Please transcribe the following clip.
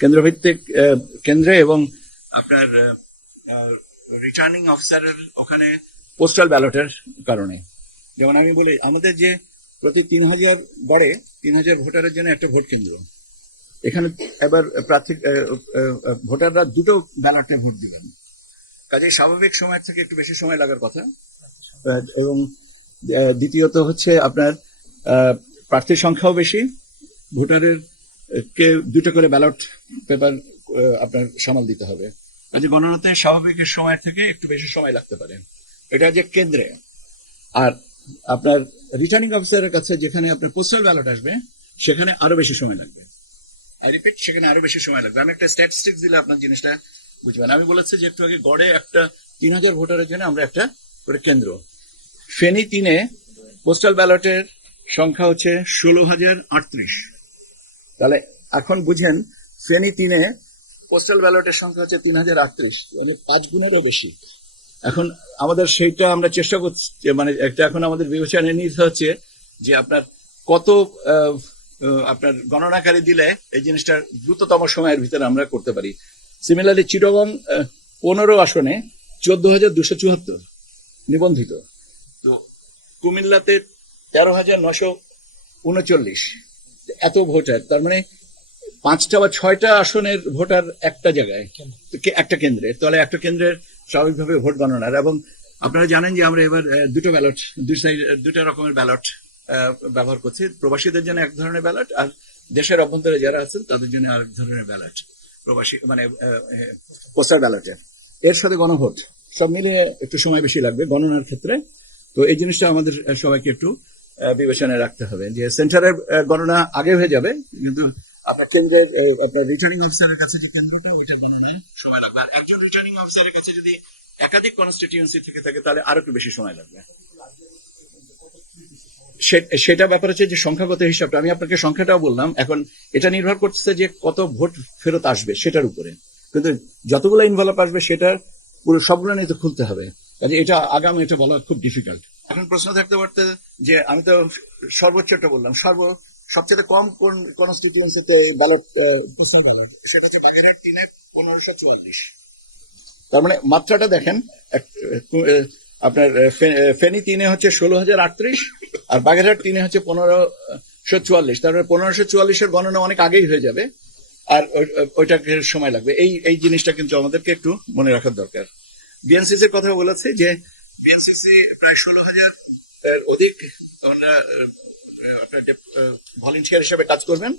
কেন্দ্রভিত্তিক কেন্দ্রে এবং আপনার রিটার্নিং অফিসারের ওখানে পোস্টাল ব্যালটের কারণে। যেমন আমি বলি, আমাদের যে প্রতি 3000 গড়ে 3000 ভোটারের জন্য একটা ভোট কেন্দ্র, এখানে এবার প্রার্থী ভোটাররা দুটো ব্যালটে ভোট দিবেন, কাজে স্বাভাবিক সময় থেকে একটু বেশি সময় লাগার কথা। এবং দ্বিতীয়ত হচ্ছে আপনার প্রার্থীর সংখ্যাও বেশি, ভোটারের কে দুটো করে ব্যালট পেপার আপনার সামাল দিতে হবে, কাজে গণনাতে স্বাভাবিকের সময়ের থেকে একটু বেশি সময় লাগতে পারে। এটা যে কেন্দ্রে। আর আপনার রিটার্নিং অফিসারের কাছে যেখানে আপনার পোস্টাল ব্যালট আসবে সেখানে আরো বেশি সময় লাগবে। আই রিপিট, সেখানে আরো বেশি সময় লাগবে। আমি একটা স্ট্যাটিস্টিক্স দিলে আপনার জিনিসটা বুঝবেন। আমি বলেছি যে একটু আগে গড়ে একটা 3000 ভোটারের জন্য আমরা একটা করে কেন্দ্র। ফেনী 3-এ পোস্টাল ব্যালটের সংখ্যা হচ্ছে 16,038। তাহলে এখন বুঝেন, ফেনী 3-এ পোস্টাল ব্যালটের সংখ্যা হচ্ছে 3038, মানে 5 গুণেরও বেশি। এখন আমাদের সেইটা আমরা চেষ্টা করছি, মানে একটা এখন আমাদের বিবেচনায় নিতে হচ্ছে যে আপনার কত আপনার গণনাকারী দিলে এই জিনিসটা দ্রুততম সময়ের ভিতরে আমরা করতে পারি। সিমিলারলি চিটাগং 15 আসনে 14,274 নিবন্ধিত, তো কুমিল্লাতে 13,939, এত ভোটার। তার মানে 5টা বা 6টা আসনের ভোটার একটা জায়গায়, একটা কেন্দ্রে। তাহলে একটা কেন্দ্রের স্বাভাবিকভাবে ভোট গণনার। এবং আপনারা জানেন যে আমরা এবার দুটো ব্যালট, দুটো রকমের ব্যালট ব্যবহার করছি। প্রবাসীদের জন্য এক ধরনের ব্যালট, আর দেশের অভ্যন্তরে যারা আছেন তাদের জন্য আরেক ধরনের ব্যালট, প্রবাসী মানে পোস্টাল ব্যালটের। এর সাথে গণভোট সব মিলিয়ে একটু সময় বেশি লাগবে গণনার ক্ষেত্রে। তো এই জিনিসটা আমাদের সবাইকে একটু বিবেচনায় রাখতে হবে যে সেন্টারের গণনা আগে হয়ে যাবে, কিন্তু আপনার কেন্দ্রের আপনার রিটার্নিং অফিসারের কাছে যে কেন্দ্রটা, ওইটার গণনায় সময় লাগবে। আর একজন রিটার্নিং অফিসারের কাছে যদি একাধিক কনস্টিটিউয়েন্সি থেকে থাকে তাহলে আরো একটু বেশি সময় লাগবে। সেটা ব্যাপার হচ্ছে যে সংখ্যাগত হিসাবটা আমি আপনাকে সংখ্যাটাও বললাম। এখন এটা নির্ভর করছে যে কত ভোট ফেরত আসবে সেটার উপরে, কিন্তু যতগুলো ইনভলভ আসবে সেটার পুরো সবগুলো নিয়ে তো খুলতে হবে। কাজে এটা আগাম, এটা বলা খুব ডিফিকাল্ট। এখন প্রশ্ন থাকতে পারতে যে আমি তো সর্বোচ্চটা বললাম, সবচেয়ে কম কোন কনস্টিটিউয়েন্সিতে ব্যালট, সেটা হচ্ছে বাগেরহাট 3-এ 1544। তার মানে মাত্রাটা দেখেন, আপনার ফেনী 3-এ হচ্ছে 16,038, আর বাগেরহাট 3-এ হচ্ছে 1544। তার মানে 1544-এর গণনা অনেক আগেই হয়ে যাবে, আর ওইটাকে সময় লাগবে। এই জিনিসটা কিন্তু আমাদেরকে একটু মনে রাখার দরকার। বিএনসিসির কথা বলেছে যে বিএনসিসি প্রায় 16,000 অধিক ভলেন্টিয়ার হিসেবে কাজ করবেন।